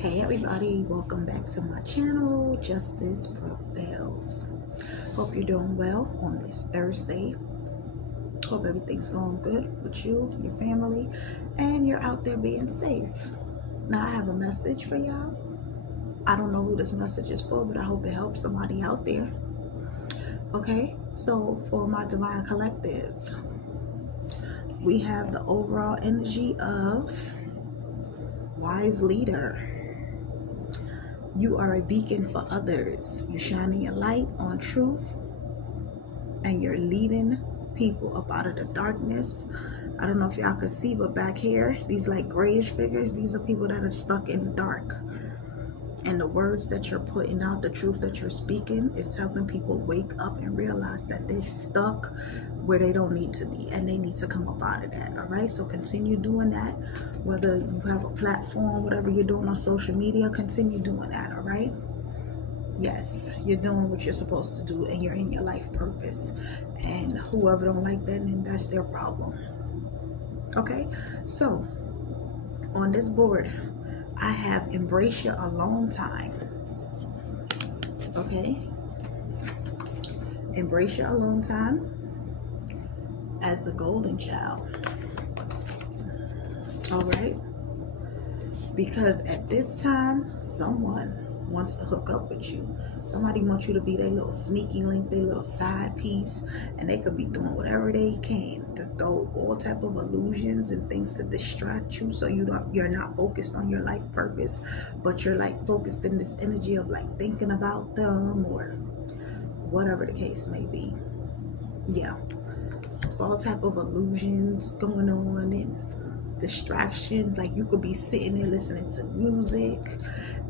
Hey everybody, welcome back to my channel, Justice Prevails. Hope you're doing well on this Thursday. Hope everything's going good with you, your family, and you're out there being safe. Now I have a message for y'all. I don't know who this message is for, but I hope it helps somebody out there. Okay, so for my Divine Collective, we have the overall energy of Wise Leader. You are a beacon for others. You're shining your light on truth and you're leading people up out of the darkness. I don't know if y'all can see, but back here, these like grayish figures, these are people that are stuck in the dark. And the words that you're putting out, the truth that you're speaking, is helping people wake up and realize that they're stuck where they don't need to be and they need to come up out of that. All right, so continue doing that. Whether you have a platform, whatever you're doing on social media, continue doing that. All right, yes, you're doing what you're supposed to do and you're in your life purpose. And whoever don't like that, then that's their problem. Okay, so on this board I have embrace your alone time. Okay, embrace your alone time as the golden child. All right, because at this time someone wants to hook up with you. Somebody wants you to be their little sneaky link, their little side piece, and they could be doing whatever they can to throw all type of illusions and things to distract you, so you're not focused on your life purpose, but you're like focused in this energy of like thinking about them or whatever the case may be. Yeah, it's all type of illusions going on and distractions. Like you could be sitting there listening to music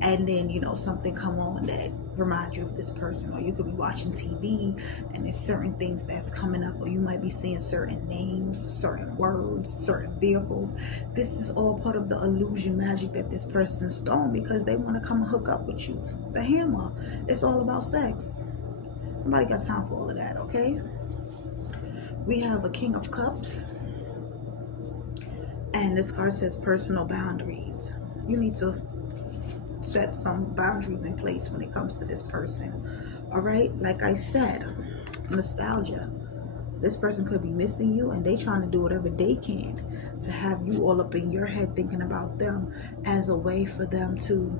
and then something come on that reminds you of this person, or you could be watching TV and there's certain things that's coming up, or you might be seeing certain names, certain words, certain vehicles. This is all part of the illusion magic that this person's throwing because they want to come and hook up with you. The hammer, it's all about sex. Nobody got time for all of that. Okay, we have a King of Cups, and this card says personal boundaries. You need to set some boundaries in place when it comes to this person. All right, like I said, nostalgia. This person could be missing you and they trying to do whatever they can to have you all up in your head thinking about them as a way for them to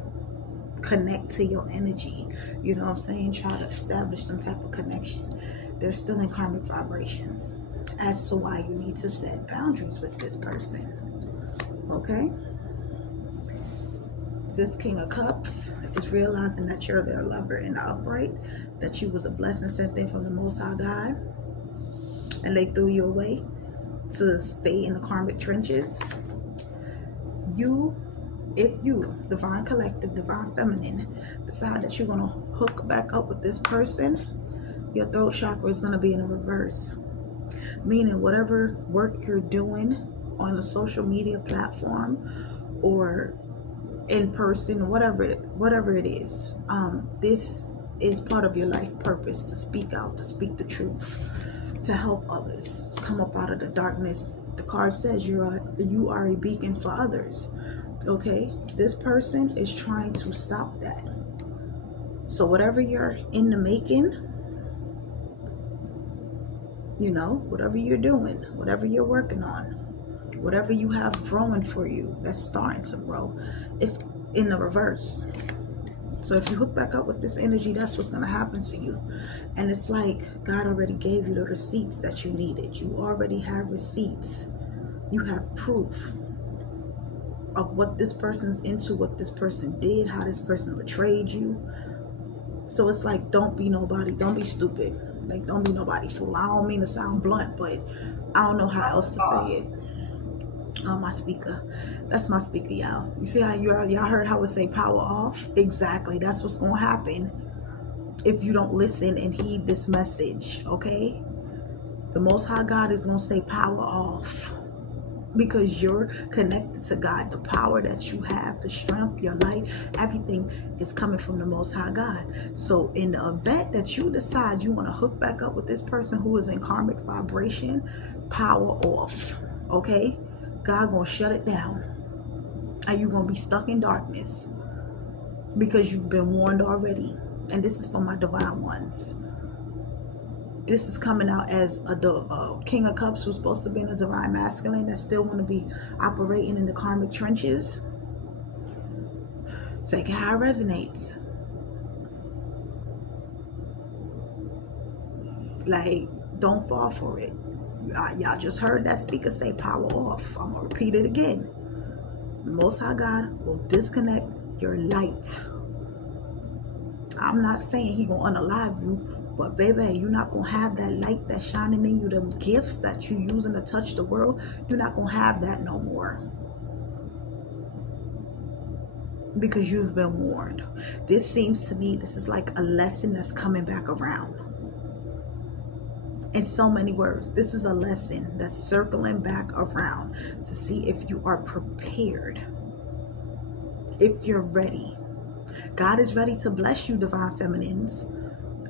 connect to your energy. You know what I'm saying? Try to establish some type of connection. They're still in karmic vibrations as to why you need to set boundaries with this person. Okay, this King of Cups is realizing that you're their lover in the upright, that you was a blessing sent in from the Most High God, and they threw you away to stay in the karmic trenches. If you, Divine Collective, Divine Feminine, decide that you're going to hook back up with this person, your throat chakra is going to be in reverse. Meaning whatever work you're doing on a social media platform or in person, whatever it is, this is part of your life purpose, to speak out, to speak the truth, to help others come up out of the darkness. The card says you are a beacon for others. Okay, this person is trying to stop that. So whatever you're in the making, whatever you're doing, whatever you're working on, whatever you have growing for you that's starting to grow, it's in the reverse. So if you hook back up with this energy, that's what's going to happen to you. And it's like God already gave you the receipts that you needed. You already have receipts. You have proof of what this person's into, what this person did, how this person betrayed you. So it's like, don't be nobody, don't be stupid. Like, don't be nobody fool. I don't mean to sound blunt, but I don't know how else to say it. Oh, my speaker. That's my speaker, y'all. You see how y'all heard how it say power off? Exactly. That's what's going to happen if you don't listen and heed this message, okay? The Most High God is going to say power off because you're connected to God. The power that you have, the strength, your light, everything is coming from the Most High God. So in the event that you decide you want to hook back up with this person who is in karmic vibration, power off, okay? God gonna shut it down and you're gonna be stuck in darkness. because you've been warned already. And this is for my divine ones. This is coming out as a King of Cups who's supposed to be in a divine masculine that still want to be operating in the karmic trenches. Take it how it resonates. Like, don't fall for it. Y'all just heard that speaker say power off. I'm going to repeat it again. The Most High God will disconnect your light. I'm not saying he going to unalive you, but baby, you're not going to have that light that's shining in you, them gifts that you're using to touch the world. You're not going to have that no more. Because you've been warned. This seems to me, this is like a lesson that's coming back around. In so many words, this is a lesson that's circling back around to see if you are prepared, if you're ready. God is ready to bless you, divine feminines.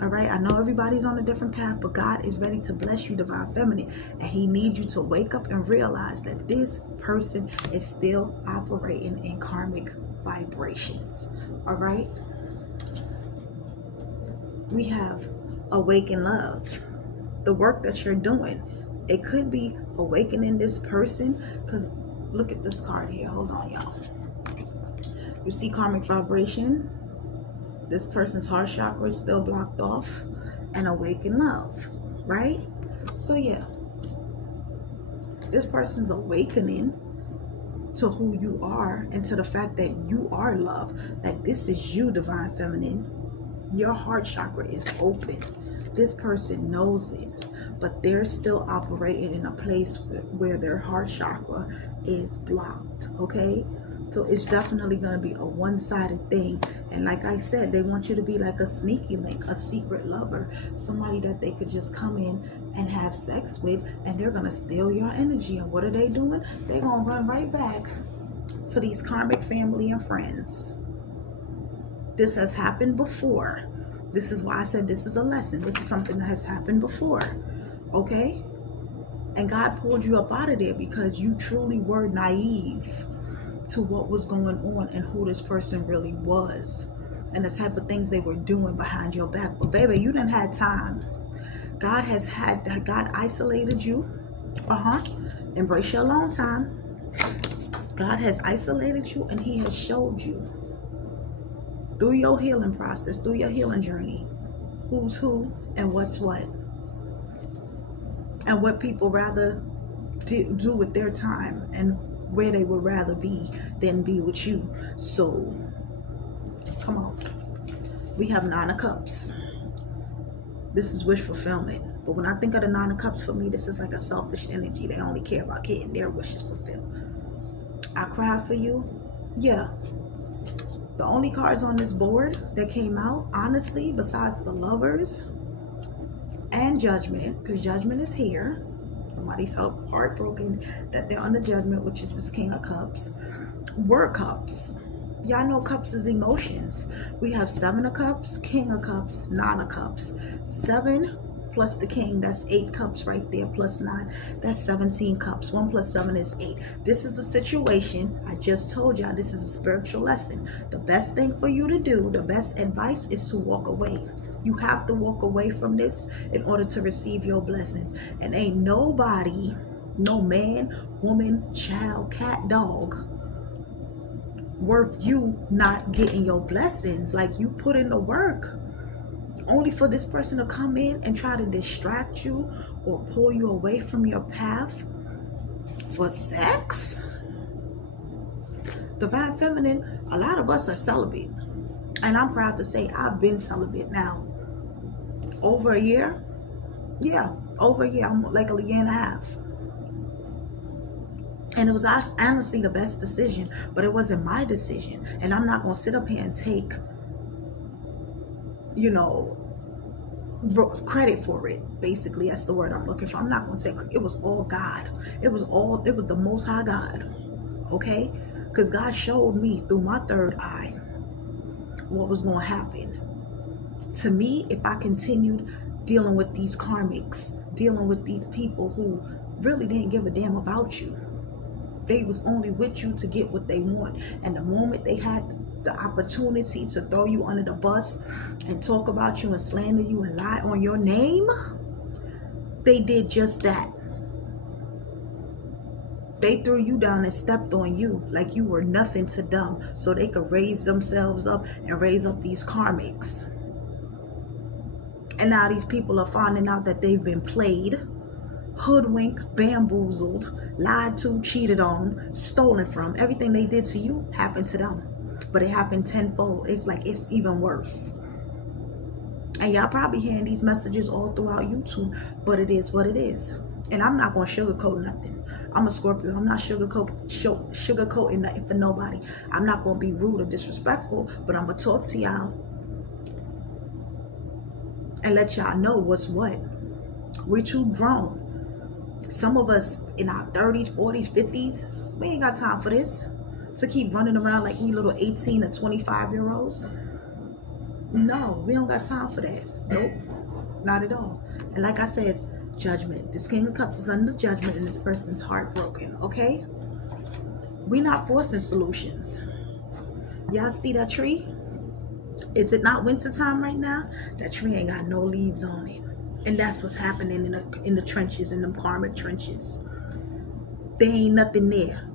All right, I know everybody's on a different path, but God is ready to bless you, divine feminine, and he needs you to wake up and realize that this person is still operating in karmic vibrations. All right, we have awakened love. The work that you're doing, it could be awakening this person, because look at this card here. Hold on, y'all. You see karmic vibration. This person's heart chakra is still blocked off, and awaken love, right? So yeah, this person's awakening to who you are and to the fact that you are love. Like, this is you, divine feminine. Your heart chakra is open. This person knows it, but they're still operating in a place where their heart chakra is blocked, okay? So it's definitely going to be a one-sided thing. And like I said, they want you to be like a sneaky link, a secret lover, somebody that they could just come in and have sex with, and they're going to steal your energy. And what are they doing? They're going to run right back to these karmic family and friends. This has happened before. This is why I said this is a lesson. This is something that has happened before, okay? And God pulled you up out of there because you truly were naive to what was going on and who this person really was and the type of things they were doing behind your back. But baby, you didn't have time. God isolated you. Embrace your alone time. God has isolated you, and he has showed you through your healing process, through your healing journey, who's who and what's what, and what people rather do with their time, and where they would rather be than be with you. So come on, we have Nine of Cups. This is wish fulfillment, but when I think of the Nine of Cups, for me, this is like a selfish energy. They only care about getting their wishes fulfilled. I cry for you. Yeah, the only cards on this board that came out, honestly, besides the Lovers and Judgment, because Judgment is here. Somebody's heartbroken that they're under judgment, which is this King of Cups, were Cups. Y'all know Cups is emotions. We have Seven of Cups, King of Cups, Nine of Cups. 7 plus the King, that's 8 cups right there, plus 9, that's 17 cups. 1 plus 7 is 8. This is a situation, I just told y'all, this is a spiritual lesson. The best thing for you to do, the best advice, is to walk away. You have to walk away from this in order to receive your blessings. And ain't nobody, no man, woman, child, cat, dog, worth you not getting your blessings. Like, you put in the work, only for this person to come in and try to distract you or pull you away from your path for sex. Divine feminine, a lot of us are celibate, and I'm proud to say I've been celibate now over a year. Yeah, over a year. I'm like a year and a half. And it was honestly the best decision, but it wasn't my decision. And I'm not going to sit up here and take, credit for it. Basically, that's the word I'm looking for. I'm not going to take credit. It was all God. It was the Most High God. Okay? Because God showed me through my third eye what was going to happen to me if I continued dealing with these karmics, dealing with these people who really didn't give a damn about you. They was only with you to get what they want. And the moment they had the opportunity to throw you under the bus and talk about you and slander you and lie on your name, they did just that. They threw you down and stepped on you like you were nothing to them, so they could raise themselves up and raise up these karmics. And now these people are finding out that they've been played, hoodwinked, bamboozled, lied to, cheated on, stolen from. Everything they did to you happened to them, but it happened tenfold. It's like it's even worse. And y'all probably hearing these messages all throughout YouTube, but it is what it is. And I'm not going to sugarcoat nothing. I'm a Scorpio. I'm not sugarcoating nothing for nobody. I'm not going to be rude or disrespectful, but I'm going to talk to y'all and let y'all know what's what. We're too grown. Some of us in our 30s, 40s, 50s, we ain't got time for this. To keep running around like we little 18 or 25-year-olds. No, we don't got time for that. Nope, not at all. And like I said, judgment. This King of Cups is under judgment and this person's heartbroken, okay? We not forcing solutions. Y'all see that tree? Is it not winter time right now? That tree ain't got no leaves on it. And that's what's happening in the trenches, in them karmic trenches. There ain't nothing there.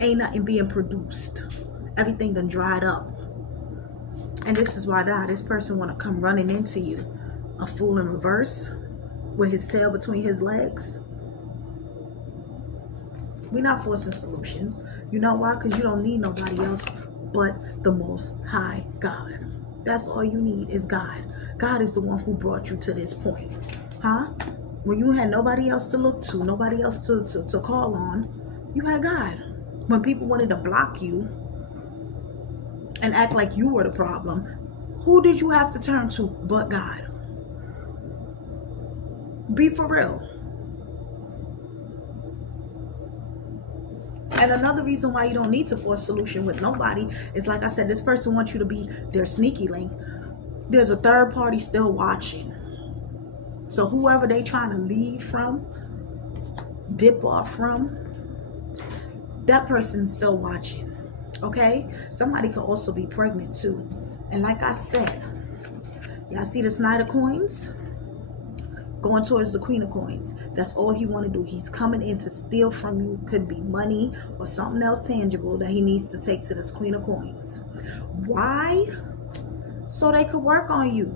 Ain't nothing being produced. Everything done dried up. And this is why this person want to come running into you. A fool in reverse with his tail between his legs. We're not forcing solutions. You know why? Because you don't need nobody else but the Most High God. That's all you need is God. God is the one who brought you to this point. Huh? When you had nobody else to look to, nobody else to call on, you had God. When people wanted to block you and act like you were the problem, who did you have to turn to but God? Be for real. And another reason why you don't need to force a solution with nobody is, like I said, this person wants you to be their sneaky link. There's a third party still watching. So whoever they trying to leave from, dip off from, that person's still watching. Okay? Somebody could also be pregnant too. And like I said, y'all see this Knight of Coins? Going towards the Queen of Coins. That's all he want to do. He's coming in to steal from you. Could be money or something else tangible that he needs to take to this Queen of Coins. Why? So they could work on you.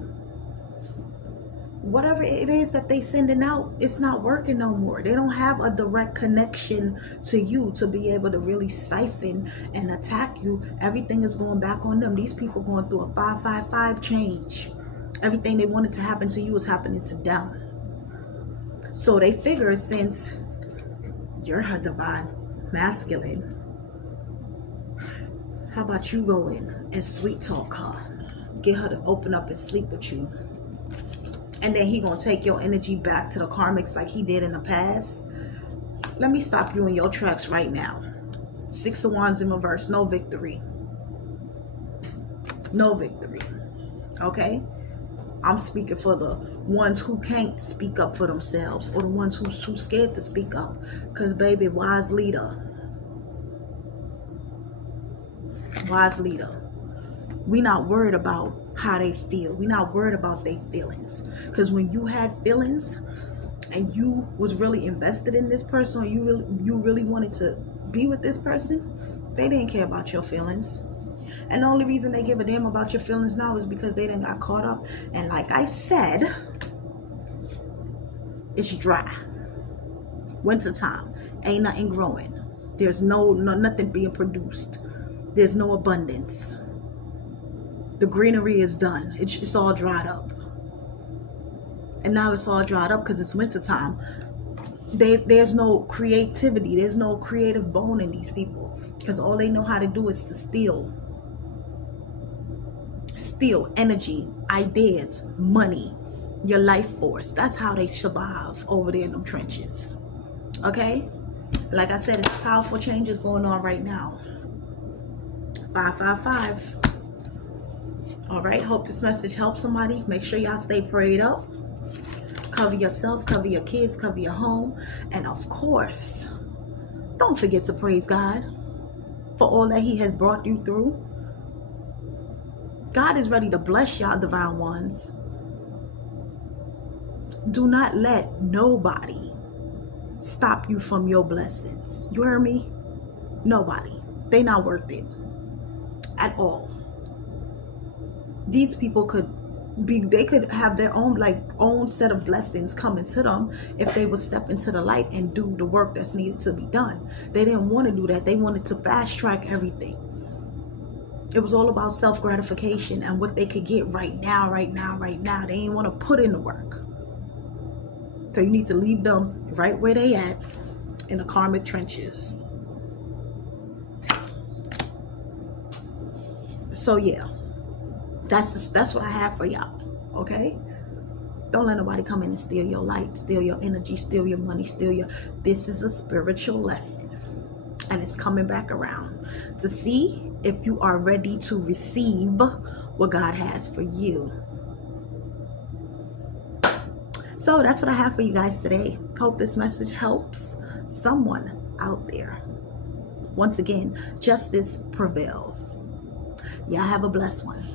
Whatever it is that they sending out, it's not working no more. They don't have a direct connection to you to be able to really siphon and attack you. Everything is going back on them. These people going through a 555 change. Everything they wanted to happen to you is happening to them. So they figured, since you're her divine masculine, how about you go in and sweet talk her, get her to open up and sleep with you, and then he gonna take your energy back to the karmics like he did in the past. Let me stop you in your tracks right now. 6 of Wands in reverse. No victory. No victory. Okay? I'm speaking for the ones who can't speak up for themselves, or the ones who's too scared to speak up. Because, baby, wise leader. Wise leader. We not worried about how they feel. We not worried about their feelings. Because when you had feelings and you was really invested in this person, or you really wanted to be with this person, they didn't care about your feelings. And the only reason they give a damn about your feelings now is because they done got caught up. And like I said, it's dry. Winter time. Ain't nothing growing. There's nothing being produced. There's no abundance. The greenery is done. It's all dried up. And now it's all dried up because it's winter time. There's no creativity. There's no creative bone in these people. Because all they know how to do is to steal energy, ideas, money, your life force. That's how they survive over there in them trenches. Okay? Like I said, it's powerful changes going on right now. 555. All right, hope this message helps somebody. Make sure y'all stay prayed up. Cover yourself, cover your kids, cover your home. And of course, don't forget to praise God. for all that he has brought you through. God is ready to bless y'all, divine ones. Do not let nobody stop you from your blessings. You hear me? Nobody. They not worth it at all. These people they could have their own set of blessings coming to them if they would step into the light and do the work that's needed to be done. They didn't want to do that. They wanted to fast track everything. It was all about self gratification and what they could get right now. They didn't want to put in the work. So you need to leave them right where they at, in the karmic trenches. So yeah, that's what I have for y'all. Okay, don't let nobody come in and steal your light, steal your energy, steal your money, this is a spiritual lesson, and it's coming back around to see if you are ready to receive what God has for you. So that's what I have for you guys today. Hope this message helps someone out there. Once again, justice prevails. Y'all have a blessed one.